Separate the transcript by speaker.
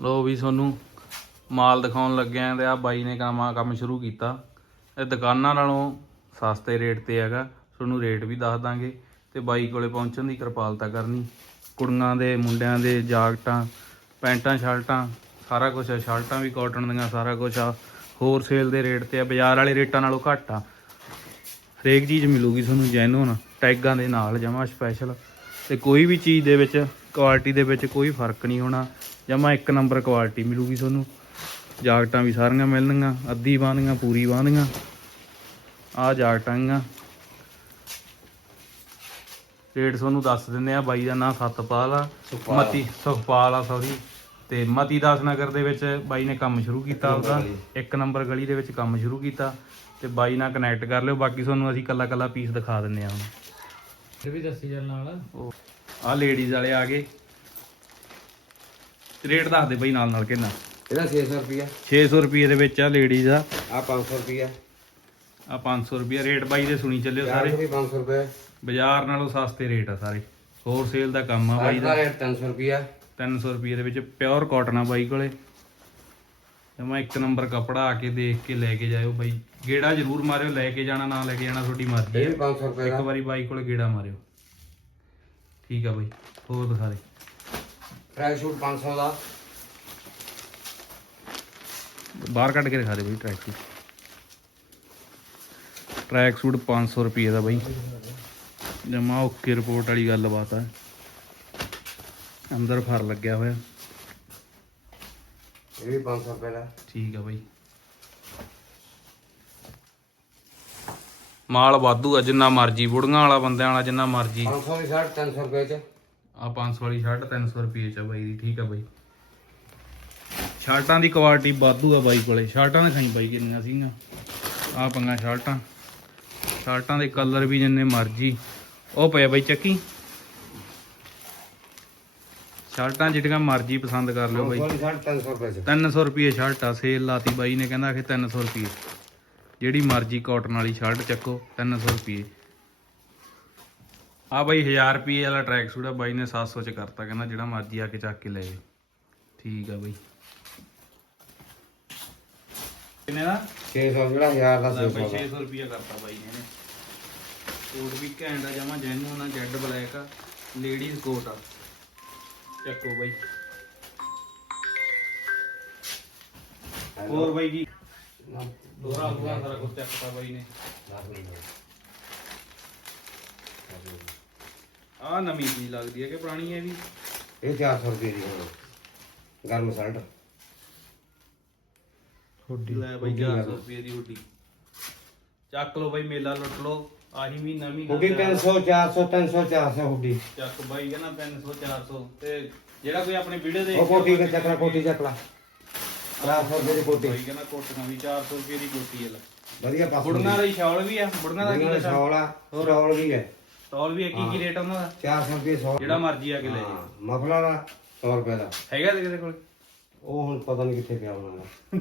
Speaker 1: ਲੋ ਵੀ ਤੁਹਾਨੂੰ ਮਾਲ ਦਿਖਾਉਣ ਲੱਗਿਆ ਤੇ ਆ ਬਾਈ ਨੇ ਕੰਮ ਕੰਮ ਸ਼ੁਰੂ ਕੀਤਾ। ਇਹ ਦੁਕਾਨਾਂ ਨਾਲੋਂ ਸਸਤੇ ਰੇਟ ਤੇ ਹੈਗਾ। ਤੁਹਾਨੂੰ ਰੇਟ ਵੀ ਦੱਸ ਦਾਂਗੇ ਤੇ ਬਾਈ ਕੋਲੇ ਪਹੁੰਚਣ ਦੀ ਕਿਰਪਾਲਤਾ ਕਰਨੀ। ਕੁੜੀਆਂ ਦੇ, ਮੁੰਡਿਆਂ ਦੇ, ਜਾਕਟਾਂ, ਪੈਂਟਾਂ, ਸ਼ਰਟਾਂ, ਸਾਰਾ ਕੁਝ ਆ। ਸ਼ਰਟਾਂ ਵੀ ਕਾਟਨ ਦੀਆਂ, ਸਾਰਾ ਕੁਝ ਆ। ਹੋਰ ਸੇਲ ਦੇ ਰੇਟ ਤੇ ਆ। ਬਾਜ਼ਾਰ ਵਾਲੇ ਰੇਟਾਂ ਨਾਲੋਂ ਘੱਟ ਆ। ਹਰੇਕ ਚੀਜ਼ ਮਿਲੂਗੀ ਤੁਹਾਨੂੰ ਜੈਨੂਨ ਟੈਗਾਂ ਦੇ ਨਾਲ ਜਮਾ ਸਪੈਸ਼ਲ ਤੇ ਕੋਈ ਵੀ ਚੀਜ਼ ਦੇ ਵਿੱਚ ਕੁਆਲਿਟੀ ਦੇ ਵਿੱਚ ਕੋਈ ਫ਼ਰਕ ਨਹੀਂ ਹੋਣਾ ਜਮਾ ਇੱਕ ਨੰਬਰ ਕੁਆਲਿਟੀ ਮਿਲੂਗੀ ਤੁਹਾਨੂੰ। ਜਾਕਟਾਂ ਵੀ ਸਾਰੀਆਂ ਮਿਲਣਗੀਆਂ ਅੱਧੀ ਬਾਂਦੀਆਂ ਪੂਰੀ ਬਾਂਦੀਆਂ ਆਹ ਜਾਕਟਾਂ ਗੀਆਂ ਰੇਟ ਤੁਹਾਨੂੰ ਦੱਸ ਦਿੰਦੇ ਆ ਬਾਈ ਦਾ ਨਾਂ ਸਤਪਾਲ ਆ
Speaker 2: ਸੁਖਪਾਲ।
Speaker 1: ਮਤੀ ਸੁਖਪਾਲ ਆ ਸੌਰੀ ਤੇ ਮਤੀ ਦਾਸ ਨਗਰ ਦੇ ਵਿੱਚ ਬਾਈ ਨੇ ਕੰਮ ਸ਼ੁਰੂ ਕੀਤਾ ਉਹਦਾ। ਇੱਕ ਨੰਬਰ ਗਲੀ ਦੇ ਵਿੱਚ ਕੰਮ ਸ਼ੁਰੂ ਕੀਤਾ। ਤੇ ਬਾਈ ਨਾਲ ਕਨੈਕਟ ਕਰ ਲਿਓ ਬਾਕੀ ਤੁਹਾਨੂੰ ਅਸੀਂ ਕੱਲਾ ਕੱਲਾ ਪੀਸ ਦਿਖਾ ਦਿੰਨੇ ਆ ਹੁਣ।
Speaker 3: ਇਹ ਵੀ ਦੱਸੀ ਚੱਲ ਨਾਲ
Speaker 1: ਉਹ ਆ ਲੇਡੀਜ਼ ਵਾਲੇ ਆ ਗਏ। ਰੇਟ ਦੱਸ ਦੇ ਬਾਈ ਨਾਲ ਨਾਲ ਕਿੰਨਾ?
Speaker 2: ਇਹਦਾ 600 ਰੁਪਿਆ
Speaker 1: 600 ਰੁਪਏ ਦੇ ਵਿੱਚ ਆ ਲੇਡੀਜ਼ ਆ
Speaker 2: ਆ 500 ਰੁਪਿਆ
Speaker 1: ਆ 500 ਰੁਪਏ ਰੇਟ ਬਾਈ ਦੇ ਸੁਣੀ ਚੱਲਿਓ ਸਾਰੇ।
Speaker 2: ਵੀ 500 ਰੁਪਏ।
Speaker 1: ਬਾਜ਼ਾਰ ਨਾਲੋਂ ਸਸਤੇ ਰੇਟ ਆ ਸਾਰੇ। ਹੋਰ ਸੇਲ ਦਾ ਕੰਮ ਆ ਬਾਈ
Speaker 2: ਦਾ। ਰੇਟ 300 ਰੁਪਿਆ
Speaker 1: 300 ਰੁਪਏ ਦੇ ਵਿੱਚ ਪਿਓਰ ਕਾਟਨ ਆ ਬਾਈ ਕੋਲੇ। ਜਮਾ ਇੱਕ ਨੰਬਰ ਕਪੜਾ ਆ ਕੇ ਦੇਖ ਕੇ ਲੈ ਕੇ ਜਾਇਓ ਬਾਈ। ਗੇੜਾ ਜ਼ਰੂਰ ਮਾਰਿਓ ਲੈ ਕੇ ਜਾਣਾ ਨਾ ਲੈ ਕੇ ਜਾਣਾ ਤੁਹਾਡੀ ਮਰਜ਼ੀ
Speaker 2: ਇਹ
Speaker 1: ਹੈ
Speaker 2: ਵੀ 500 ਰੁਪਏ
Speaker 1: ਇੱਕ ਵਾਰੀ ਬਾਈ ਕੋਲੇ ਗੇੜਾ ਮਾਰਿਓ। ਠੀਕ ਆ ਬਾਈ ਹੋਰ ਦਿਖਾ ਦੇ।
Speaker 2: ਟਰੈਕ ਸ਼ੂਟ 500 ਦਾ।
Speaker 1: ਬਾਹਰ ਕੱਢ ਕੇ ਦਿਖਾ ਦੇ ਬਾਈ ਟਰੈਕ ਸੂਟ ਟਰੈਕ ਸੂਟ 500 ਰੁਪਏ ਦਾ ਬਾਈ। ਜਮਾ ਓਕੇ ਰਿਪੋਰਟ ਵਾਲੀ ਗੱਲਬਾਤ ਆ। ਅੰਦਰ ਫਰ ਲੱਗਿਆ ਹੋਇਆ।
Speaker 2: ਇਹ ਵੀ 500 ਰੁਪਏ ਦਾ।
Speaker 1: ਠੀਕ ਆ ਬਾਈ। ਮਾਲ ਵਾਧੂ ਆ ਜਿੰਨਾ ਮਰਜ਼ੀ ਬੁੜੀਆਂ ਵਾਲਾ ਬੰਦਿਆਂ ਵਾਲਾ ਜਿੰਨਾ ਮਰਜ਼ੀ।
Speaker 2: 500 ਦੀ ਸ਼ਰਟ 300 ਰੁਪਏ ਚ।
Speaker 1: ਆ 500 ਵਾਲੀ ਸ਼ਰਟ 300 ਰੁਪਏ ਚ ਆ ਬਾਈ ਦੀ ਠੀਕ ਆ ਬਾਈ। ਸ਼ਰਟਾਂ ਦੀ ਕੁਆਲਿਟੀ ਵਾਧੂ ਆ ਬਾਈ ਕੋਲੇ। ਸ਼ਰਟਾਂ ਦੇ ਖਾਈ ਬਾਈ ਕਿੰਨੀਆਂ ਸੀਗੀਆਂ। ਆ ਪੰਗਾ ਸ਼ਰਟਾਂ। ਸ਼ਰਟਾਂ ਦੇ ਕਲਰ ਵੀ ਜਿੰਨੇ ਮਰਜ਼ੀ। ਉਹ ਪਏ ਬਾਈ ਚੱਕੀ। ਸ਼ਰਟਾਂ ਜਿਹੜੀਆਂ ਮਰਜ਼ੀ ਪਸੰਦ ਕਰ ਲਿਓ ਬਾਈ।
Speaker 2: 500 ਦੀ ਸ਼ਰਟ 300 ਰੁਪਏ ਚ।
Speaker 1: 300 ਰੁਪਏ ਸ਼ਰਟ ਆ ਸੇਲ ਲਾਤੀ ਬਾਈ ਨੇ ਕਹਿੰਦਾ ਕਿ 300 ਰੁਪਏ। ਜਿਹੜੀ ਮਰਜ਼ੀ ਕਾਟਨ ਵਾਲੀ ਸ਼ਰਟ ਚੱਕੋ 300 ਰੁਪਏ। ਆ ਬਾਈ 1000 ਰੁਪਏ ਵਾਲਾ ਟਰੈਕ ਸੂਟ ਆ ਬਾਈ ਨੇ 700 ਚ ਕਰਤਾ ਕਹਿੰਦਾ ਜਿਹੜਾ ਮਰਜ਼ੀ ਆ ਕੇ ਚੱਕ ਕੇ ਲੈ ਜਾਵੇ ਠੀਕ ਆ ਬਾਈ। ਕਿੰਨੇ ਦਾ?
Speaker 2: 600 ਜਿਹੜਾ 1000 ਦਾ
Speaker 1: ਲੈ
Speaker 2: 600
Speaker 1: ਬਾਈ
Speaker 2: ਦਾ
Speaker 1: 600 ਰੁਪਏ ਕਰਤਾ ਬਾਈ ਨੇ ਕੋਟ ਵੀ ਘੈਂਟ ਆ ਜਮਾ ਜੈਨੂਨ ਆ ਜੈਡ ਬਲੈਕ ਆ ਲੇਡੀਜ਼ ਕੋਟ ਆ। ਚੱਕੋ ਬਾਈ। ਹੋਰ ਬਾਈ ਜੀ ਦੋਹਰਾ ਦੋਹਰਾ ਸਾਰਾ ਕੁਝ ਚੱਕਤਾ ਬਾਈ ਨੇ ਆ ਨਵੀਂ ਚੀਜ਼ ਲੱਗਦੀ ਹੈ ਕਿ ਪੁਰਾਣੀ ਹੈ ਵੀ
Speaker 2: ਇਹ 400 ਰੁਪਏ ਦੀ ਹੋਣੀ। ਗਰਮ ਸ਼ਰਟ
Speaker 1: ਹੁੱਡੀ। ਲੈ ਬਾਈ 400 ਰੁਪਏ ਦੀ ਹੁੱਡੀ। ਚੱਕ ਲਓ ਬਾਈ ਮੇਲਾ ਲੁੱਟ ਲਓ। ਆਹੀ ਵੀ ਨਵੀਂ
Speaker 2: ਹੁੱਡੀ 300 400 300 400 ਹੁੱਡੀ।
Speaker 1: ਚੱਕ ਬਾਈ ਕਹਿੰਦਾ 300 400 ਤੇ ਜਿਹੜਾ ਕੋਈ ਆਪਣੀ ਵੀਡੀਓ ਦੇ
Speaker 2: ਉਹ ਕੋਟੀ ਦਾ ਚੱਕਲਾ ਕੋਟੀ ਚੱਕਲਾ 400 ਰੁਪਏ ਦੀ ਕੋਟੀ।
Speaker 1: ਬਾਈ ਕਹਿੰਦਾ ਕੋਟੀਆਂ ਵੀ 400 ਰੁਪਏ ਦੀ ਕੋਟੀ ਹੈ ਲੈ।
Speaker 2: ਵਧੀਆ ਪਾਸ
Speaker 1: ਬੁੜਨਾ ਦਾ ਸ਼ਾਲ ਵੀ ਆ ਬੁੜਨਾ ਦਾ ਕੀ
Speaker 2: ਦਾ
Speaker 1: ਰੇਟ ਆ
Speaker 2: ਸ਼ੌਲ ਆ ਸ਼ੌਲ ਵੀ ਹੈ
Speaker 1: ਸਟਾਲ ਵੀ ਹੈ ਕੀ ਕੀ ਰੇਟ ਆ ਉਹਨਾਂ ਦਾ?
Speaker 2: 400 ਰੁਪਏ ਸ਼ੌਲ।
Speaker 1: ਜਿਹੜਾ ਮਰਜ਼ੀ ਆ ਕੇ ਲੈ ਜਾ
Speaker 2: ਮਫਲਾ ਦਾ 100 ਰੁਪਏ ਦਾ।
Speaker 1: ਹੈਗਾ ਤੇ ਕਿਤੇ ਕੋਲ?
Speaker 2: ਉਹ ਹੁਣ ਪਤਾ ਨਹੀਂ ਕਿੱਥੇ ਪਿਆ ਉਹਨਾਂ ਦਾ।